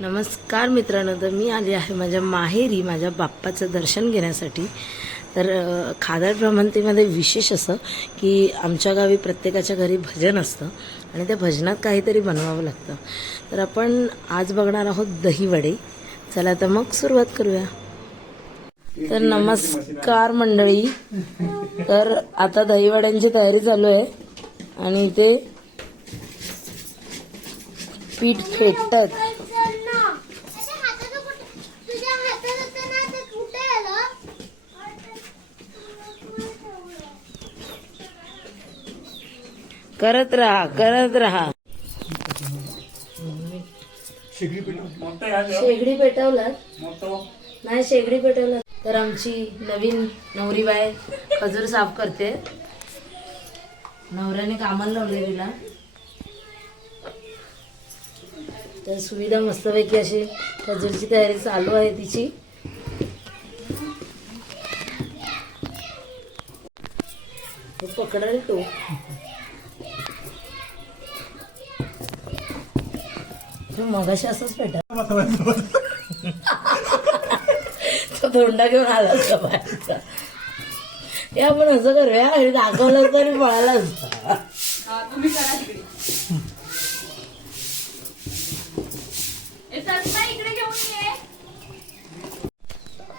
नमस्कार मित्रांनो तर मी आली आहे माझ्या माहेरी माझ्या बाप्पाचं दर्शन घेण्यासाठी. तर खादर भ्रमंतीमध्ये विशेष असं की आमच्या गावी प्रत्येकाच्या घरी भजन असतं आणि त्या भजनात काहीतरी बनवावं लागतं. तर आपण आज बघणार आहोत दहीवडे चला तर मग सुरुवात करूया. तर नमस्कार मंडळी. तर आता दहीवड्यांची तयारी चालू आहे आणि ते पीठ फेटतात. करत राहा करत राहा. शेगडी पेटवलात? नाही शेगडी पेटवलात. तर आमची नवीन नवरी बाय खजूर साफ करते. नवऱ्याने कामाला लावले तिला. तर सुविधा मस्तपैकी अशी खजूरची तयारी चालू आहे तिची. तो पकडाल तो. तो मगाशी असंच पेटा तो धोंडा घेऊन आला असता बाहेरचा. हे आपण असं करूया आणि दाखवलं तरी पळाला असता.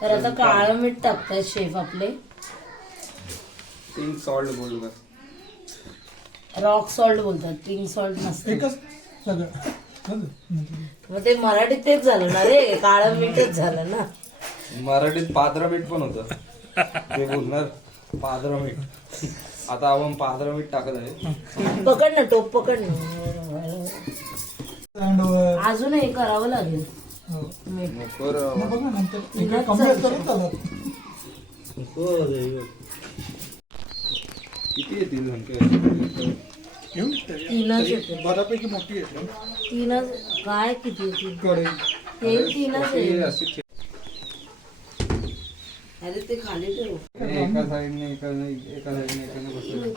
तर आता काळं मीठ टाकतायत शेफ आपले. पिंक सॉल्ट बोल बस रॉक सॉल्ट बोलतात पिंक सॉल्ट नसतं एकच सगळं? मग ते मराठीत तेच झालं ना रे काळं मीठच झालं ना मराठीत पादरा मीठ पण होत ते बोलणार पादरा मीठ आता आपण पादरा मीठ टाकत आहे पकड ना टोप पकड ना uh, अजून हे करावं लागेल हो. मीठ मग. बघ नंतर इकडे चालत. किती येतील निघते. तीनच येते बऱ्यापैकी मोठी येते तीनच काय? किती येतील कढई ते तीनच हे आहे अशी ठे- अरे ते खाली ठेव हे एका साईडने एका नाही एका साईडने एकाने बसवलं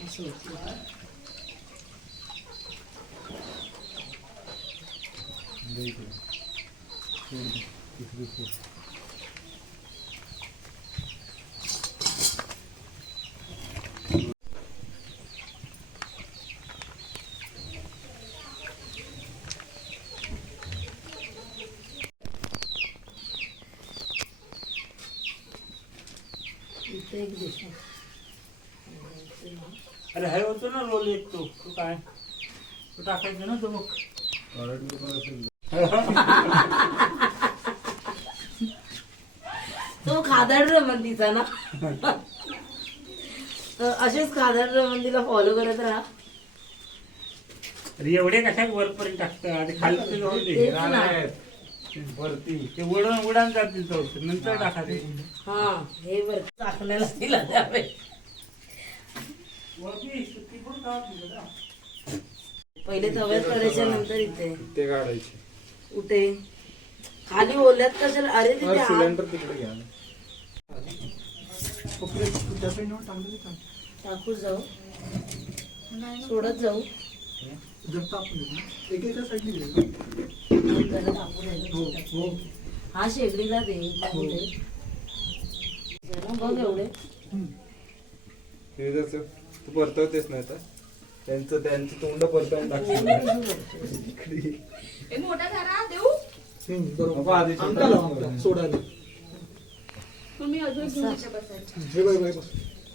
असं होतं. इथे एक अरे हे होतो ना रोल एक तो. तो काय? तो टाकायचा ना तो असेल. तो खादाड रमंतीचा ना. असेच खादाड रमंतीला फॉलो करत राहा. एवढे कशा वरपर्यंत टाकतं? आधी खाली ते जाऊ दे तेच ना. राहणार. वरती ते. उडून उडान जातील तो नंतर टाकायचे हा हे बर टाकण्याला तिला द्यावे. पहिले तव्यात करायच्या नंतर इथे. ते काढायचे. कुठे खाली ओल्यात कशाला? अरे तिथे सिलेंडर तिकडे घ्या. ना. टाकू जाऊ. सोडत जाऊ. देऊ हो शेगडीला दे बघ एवढे. हे तू परतवतेस नाही तर त्यांचं त्यांचं तोंड परतवून टाकशील बाय बाय बस.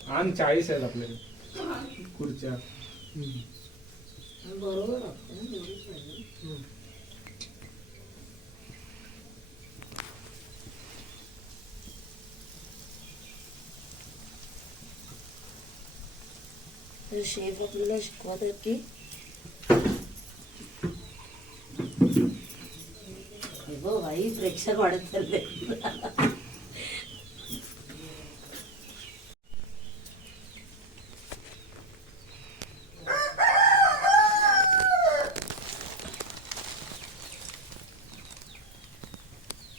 आणि चाळीस आहेत आपल्याकडे खुर्च्या. बरोबर वाटतं ना, एवढीच पाहिजे. तर शेफ आपल्याला शिकवत आहेत की हे बघ भाई प्रेक्षक वाढत चालले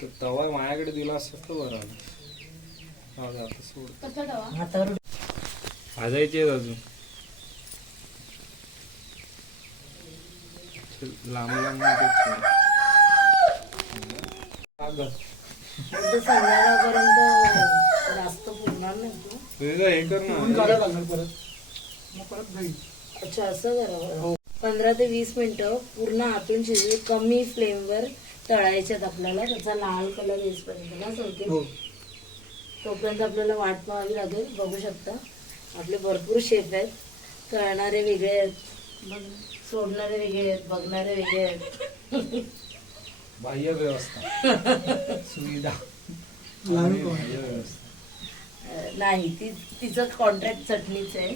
तर तवा माझ्याकडे दिला असत तर बरं आलं. हा, जा, आता सोड हातावर भाजायचे आहेत अजून लांब लांब जास्त पुरणार नाही हे कर ना परत मग परत जाईल अच्छा असं करा पंधरा ते वीस मिनिटं पूर्ण आतून शिजू कमी फ्लेमवर तळायच्यात आपल्याला त्याचा लाल कलर येईपर्यंत ना संकेत तोपर्यंत आपल्याला वाट पाहावी लागेल बघू शकता आपले भरपूर शेफ आहेत तळणारे वेगळे आहेत सोडणारे वेगळे आहेत बघणारे वेगळे आहेत. बाह्य व्यवस्था. सुविधा. आणि? बाह्य व्यवस्था. नाही ती तिचं कॉन्ट्रॅक्ट चटणीच आहे.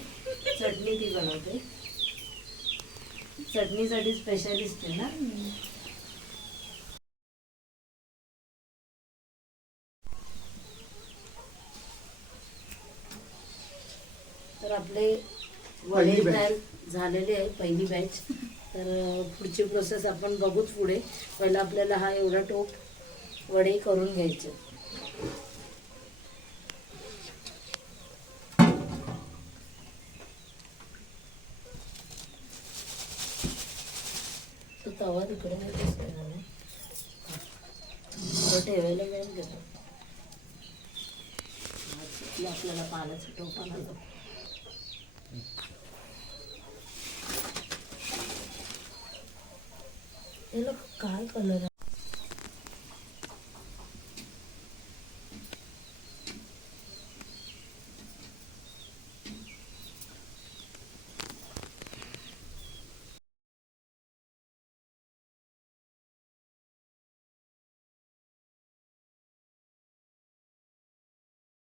चटणी ती बनवते. चटणीसाठी स्पेशलिस्ट आहे ना? तर आपले वडे पहिली batch. तयार झालेली आहे पहिली बॅच तर पुढची प्रोसेस आपण बघूच पुढे. पहिला आपल्याला हा एवढा टोप वडे करून घ्यायचे. तवा तिकडे ठेवायला मिळेल का आपल्याला पाण्याचा टोपा लागतो काय कलर आहे?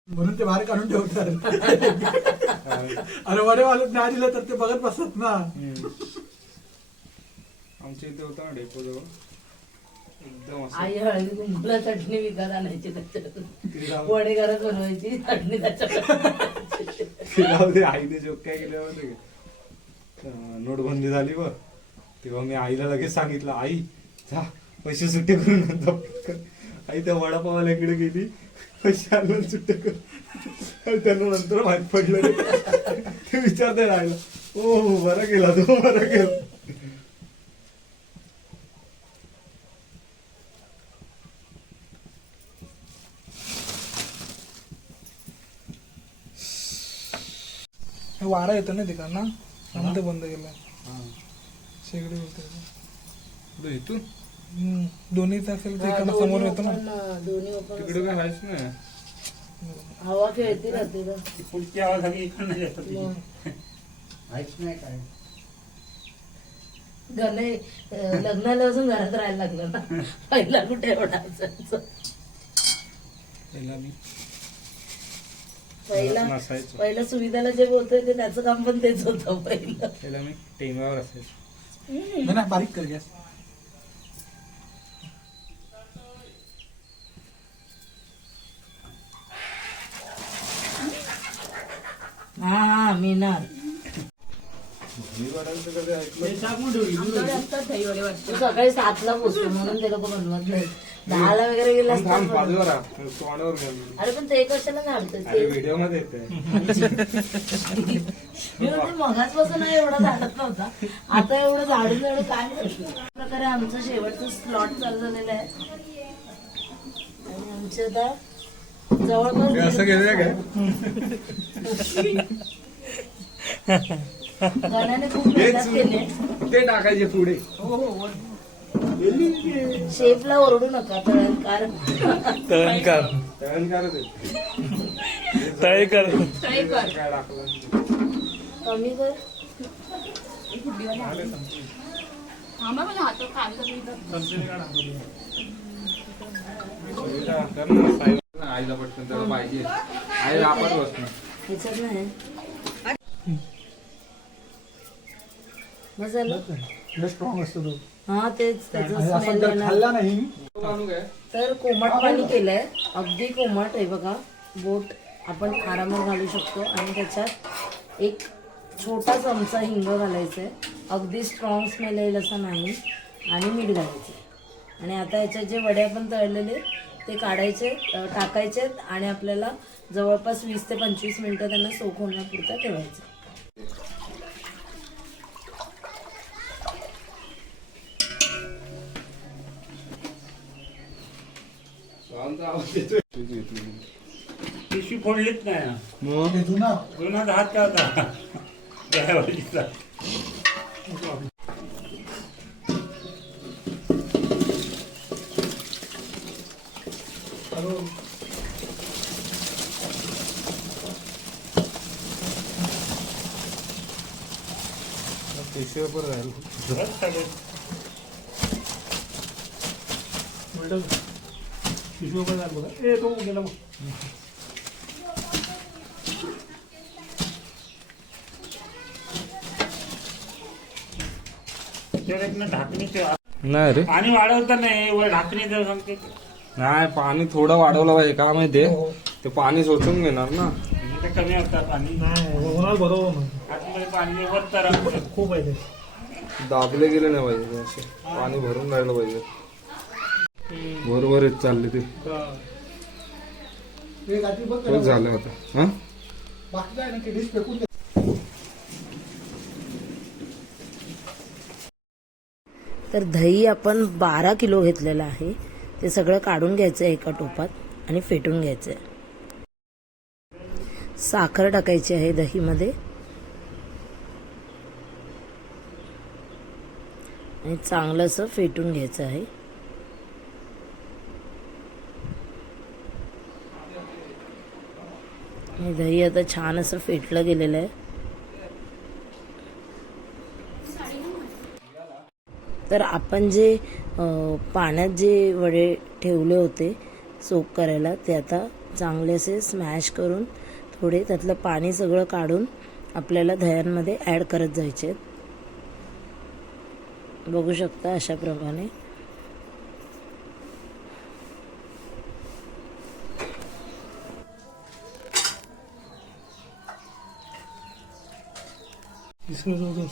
म्हणून ते बाहेर काढून ठेवतात. अरे वडे वालत नाही दिलं तर ते बघत बसतात ना. आमच्या इथे होता ना डेपो जवळ. एकदम असं आई हळदी कुंकूला चटणी विकत आणायची त्याच्यात. ते जाऊ वडे घरात बनवायची चटणी त्याच्यात. ते जाऊ दे आईने जोक काय केलं नोटबंदी झाली व तेव्हा मी आईला लगेच सांगितलं आई जा पैसे सुट्टे करून आणतो पटकन." आई त्या वडापावाला इकडे गेली पैसे आणून सुट्टे कर. आणि त्यांना नंतर माहीत पडलं. ते विचारते हो हो बरा केला तो बरा केला. वारा येतो ना तिकडनं म्हणून ते बंद केलं शेगडी होते इथून. दोन्हीच असेल तर हा, इकडनं दोन्ही समोर येतो ना. दोन्ही तिकडे काय व्हायच नाही. असतं. हवा खेळती राहते ना. पुढची आवाज आली इकडनं माहीत नाही काय. गणे लग्नाला अजून घरात राहायला लागलं ना. पहिला कुठे एवढा असायचं? पहिला मी. पहिला नसायचो. पहिला सुविधाला जे बोलतोय ते त्याचं काम पण तेच होतं पहिलं. पहिला मी टेंगावर असायचो. नाही ना बारीक कर गॅस. हा हा सकाळी सातला पोचतो म्हणून ते लोक बनवत नाही. दहाला वगैरे गेला थांब, असता बाजूवर राहा. तोंडावर घाल. अरे पण ते कशाला घालतोय अरे ते. व्हिडिओमध्ये येते मी म्हणते मगाचपासून एवढा झाडत नव्हता. आता एवढं झाडून झाडून काय करतो प्रकारे आमचं शेवटचं स्लॉट चालू झालेलं आहे. आणि आमचे आता जवळपास असं गाण्याने खूप मेहनत केली. ते टाकायचे पुढे. शेफला ओरडू नका तळणकार. तळणकार. तळेकर कमी कर. आईला पटकन त्याला पाहिजे आईला आपण बसणार ह्याच्यात नाही. बस झालं स्ट्रॉंग असतो तो. हा तेच त्याचा आणि असं स्मेल जर येणार खाल्ला नाही. तर कोमट पाणी केलंय. अगदी कोमट आहे बघा. बोट आपण आरामात घालू शकतो. आणि त्याच्यात एक छोटा चमचा हिंग घालायचा आहे अगदी स्ट्रॉंग स्मेल येईल असं नाही. आणि मीठ घालायचं आणि आता याच्यात जे वडे आपण तळलेले ते काढायचे अ, टाकायचे आणि आपल्याला जवळपास वीस ते पंचवीस मिनटं त्यांना सोक होण्यापुरता ठेवायचं पिशवी फोडलीच नाही मग? जुनाचा हात काय होता? दह्यावडीचा. टिश्यू पेपर राहील. सगळे. पिशवी पण झालं बघा ए तो गेला बघ. नाही रे. पाणी वाढवता नाही वर ढाकणी ठेवा सांगते. नाही पाणी थोडं वाढवलं पाहिजे का माहितीये? ते पाणी शोषून घेणार ना. ते कमी असतात पाणी. होणार बरोबर मग आतमध्ये पाणी वर तर खूप आहे ते. दाबले गेले नाही पाहिजे असे. पाणी भरून राहिलं पाहिजे. बरोबर चालले ते. हो, झालं आता. हा? तर दही आपण बारा किलो घेतलेलं आहे. ते सगळं काढून घ्यायचं आहे एका टोपात आणि फेटून घ्यायचं आहे. साखर टाकायची आहे दहीमध्ये. आणि चांगलं असं फेटून घ्यायचं आहे. हे दही आता छान असं फेटलं गेलेलं आहे तर आपण जे पाण्यात जे वडे ठेवले होते सोक करायला ते आता चांगले असे स्मॅश करून थोडे त्यातलं पाणी सगळं काढून आपल्याला दह्यांमध्ये ॲड करत जायचे आहेत. बघू शकता अशा प्रमाणे इसमें जो जो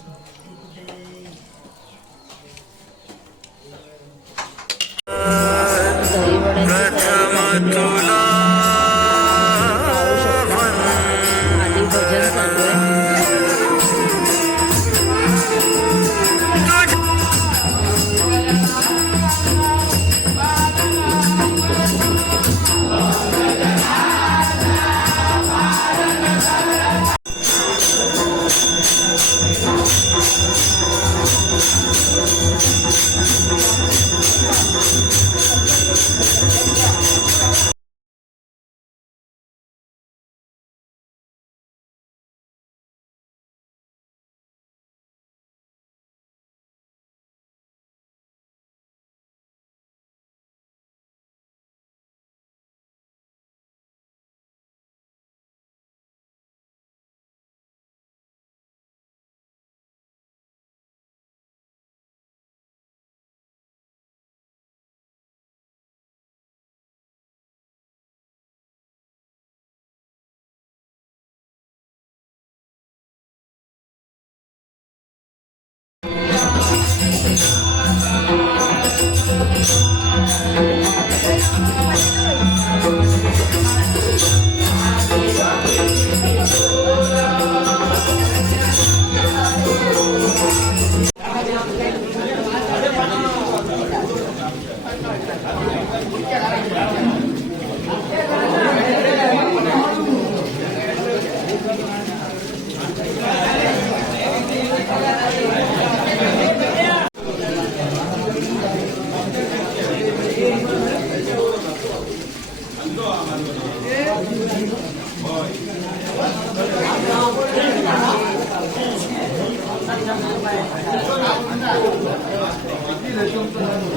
तर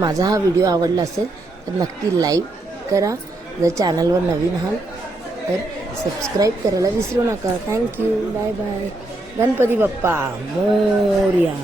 माझा हा व्हिडिओ आवडला असेल तर नक्की लाईक करा. जर चॅनलवर नवीन आहाल तर सबस्क्राईब करायला विसरू नका. Thank you bye bye Ganpati Bappa Morya.